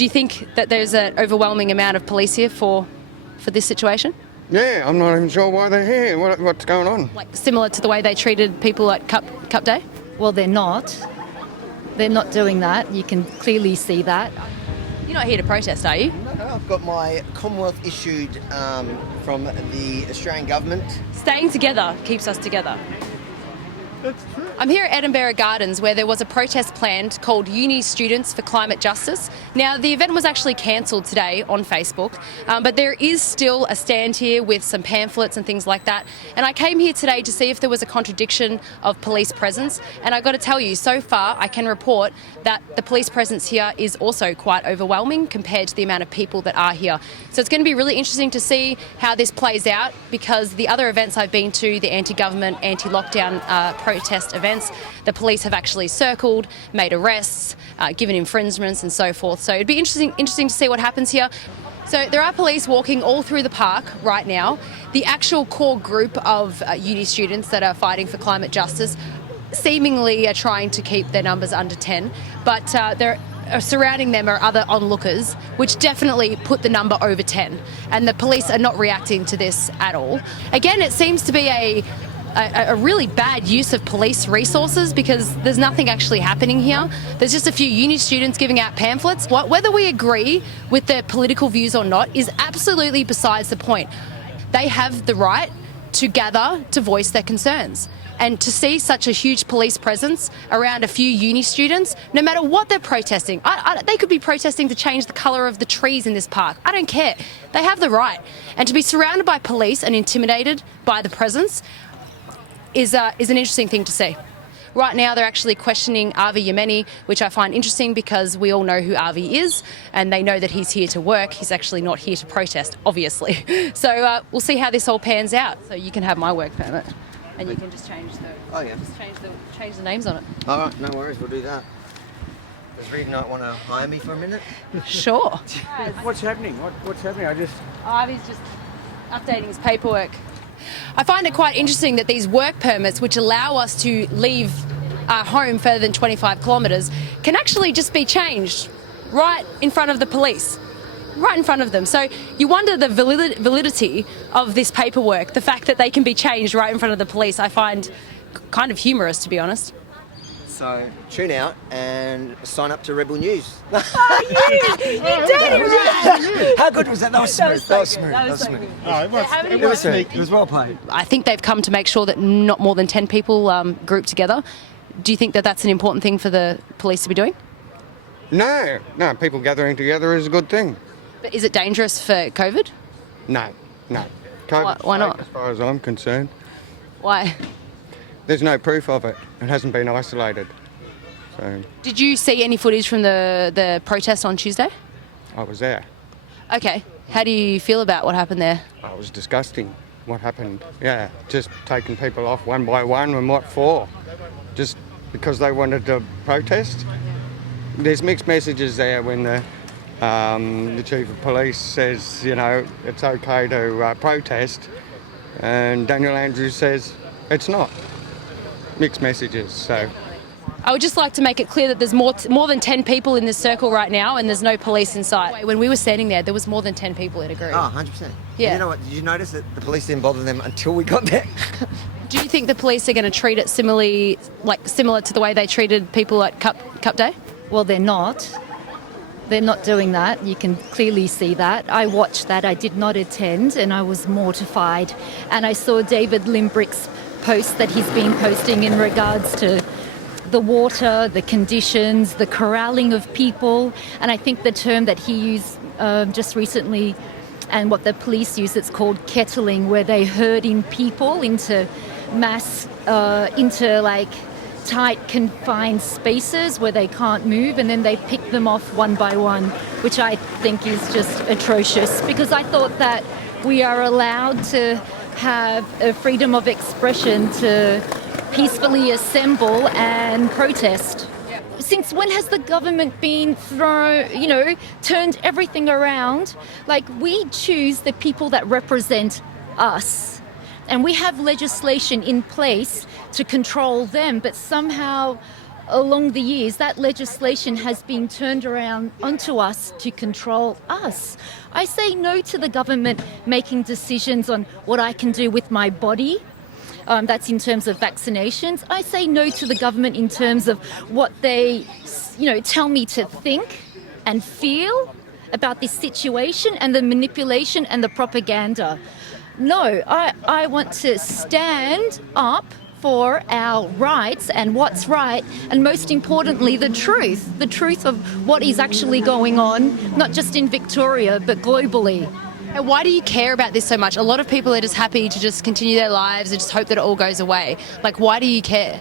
Do you think that there's an overwhelming amount of police here for this situation? Yeah, I'm not even sure why they're here. What's going on? Like similar to the way they treated people at Cup Day? Well, they're not. They're not doing that. You can clearly see that. You're not here to protest, are you? No, I've got my Commonwealth issued from the Australian government. Staying together keeps us together. I'm here at Edinburgh Gardens where there was a protest planned called Uni Students for Climate Justice. Now, the event was actually cancelled today on Facebook, but there is still a stand here with some pamphlets and things like that. And I came here today to see if there was a contradiction of police presence. And I've got to tell you, so far I can report that the police presence here is also quite overwhelming compared to the amount of people that are here. So it's going to be really interesting to see how this plays out, because the other events I've been to, the anti-government, anti-lockdown protest events, the police have actually circled, made arrests, given infringements and so forth. So it'd be interesting to see what happens here. So there are police walking all through the park right now. The actual core group of uni students that are fighting for climate justice seemingly are trying to keep their numbers under 10, but surrounding them are other onlookers, which definitely put the number over 10. And the police are not reacting to this at all. Again, it seems to be a really bad use of police resources, because there's nothing actually happening here. There's just a few uni students giving out pamphlets. Whether we agree with their political views or not is absolutely besides the point. They have the right to gather, to voice their concerns. And to see such a huge police presence around a few uni students, no matter what they're protesting, they could be protesting to change the colour of the trees in this park. I don't care. They have the right. And to be surrounded by police and intimidated by the presence is an interesting thing to see. Right now, they're actually questioning Avi Yemeni, which I find interesting because we all know who Avi is, and they know that he's here to work. He's actually not here to protest, obviously. So we'll see how this all pans out. So you can have my work permit, and you can just change change the names on it. All right, no worries, we'll do that. Does Reed not want to hire me for a minute? Sure. What's happening? What's happening? Avi's just updating his paperwork. I find it quite interesting that these work permits, which allow us to leave our home further than 25 kilometres, can actually just be changed right in front of the police, right in front of them. So you wonder the validity of this paperwork, the fact that they can be changed right in front of the police. I find kind of humorous, to be honest. So tune out and sign up to Rebel News. Oh, you did it! How good was that? That was smooth. That was smooth. Oh, It was smooth. It was well played. I think they've come to make sure that not more than 10 people group together. Do you think that that's an important thing for the police to be doing? No, people gathering together is a good thing. But is it dangerous for COVID? No. COVID's Why not? safe as far as I'm concerned. Why? There's no proof of it. It hasn't been isolated. So Did you see any footage from the protest on Tuesday? I was there. Okay. How do you feel about what happened there? It was disgusting what happened. Yeah, just taking people off one by one, and what for? Just because they wanted to protest? There's mixed messages there when the chief of police says, it's okay to protest, and Daniel Andrews says it's not. Mixed messages, so. I would just like to make it clear that there's more than 10 people in this circle right now, and there's no police in sight. When we were standing there was more than 10 people in a group. Oh, 100%. Yeah. You know what? Did you notice that the police didn't bother them until we got there? Do you think the police are going to treat it similar to the way they treated people at Cup Day? Well, they're not. They're not doing that. You can clearly see that. I watched that. I did not attend, and I was mortified. And I saw David Limbrick's post that he's been posting in regards to the water, the conditions, the corralling of people. And I think the term that he used just recently, and what the police use, it's called kettling, where they herding people into mass, into tight confined spaces where they can't move, and then they pick them off one by one, which I think is just atrocious, because I thought that we are allowed to have a freedom of expression to peacefully assemble and protest. Since when has the government been turned everything around? We choose the people that represent us, and we have legislation in place to control them, but somehow along the years, that legislation has been turned around onto us to control us. I say no to the government making decisions on what I can do with my body. That's in terms of vaccinations. I say no to the government in terms of what they, tell me to think and feel about this situation and the manipulation and the propaganda. No, I want to stand up for our rights and what's right, and most importantly, the truth of what is actually going on, not just in Victoria, but globally. And why do you care about this so much? A lot of people are just happy to just continue their lives and just hope that it all goes away. Like, why do you care?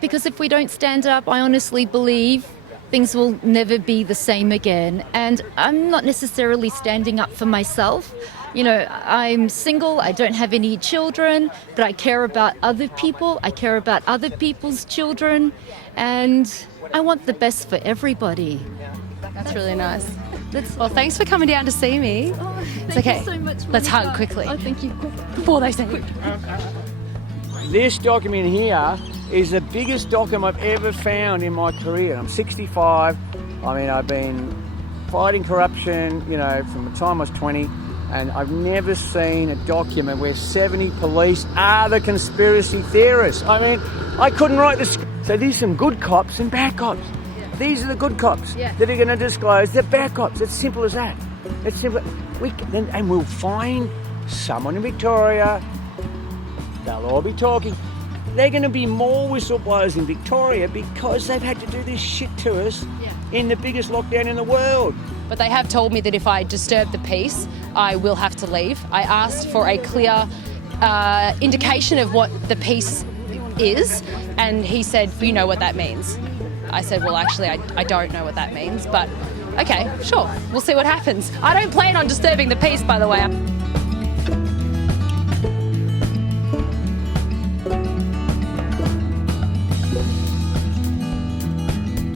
Because if we don't stand up, I honestly believe things will never be the same again. And I'm not necessarily standing up for myself. I'm single, I don't have any children, but I care about other people, I care about other people's children, and I want the best for everybody. That's really nice. Well, thanks for coming down to see me. It's okay. You so much. Let's hug quickly. Oh, thank you. Before they say it. This document here is the biggest document I've ever found in my career. I'm 65. I mean, I've been fighting corruption, from the time I was 20. And I've never seen a document where 70 police are the conspiracy theorists. I mean, I couldn't write this. So these are some good cops and bad cops. Yeah. These are the good cops that are going to disclose the bad cops. It's simple as that. It's simple. And we'll find someone in Victoria. They'll all be talking. They're going to be more whistleblowers in Victoria because they've had to do this shit to us in the biggest lockdown in the world. But they have told me that if I disturb the peace, I will have to leave. I asked for a clear indication of what the peace is, and he said, you know what that means. I said, well, actually, I don't know what that means, but okay, sure, we'll see what happens. I don't plan on disturbing the peace, by the way.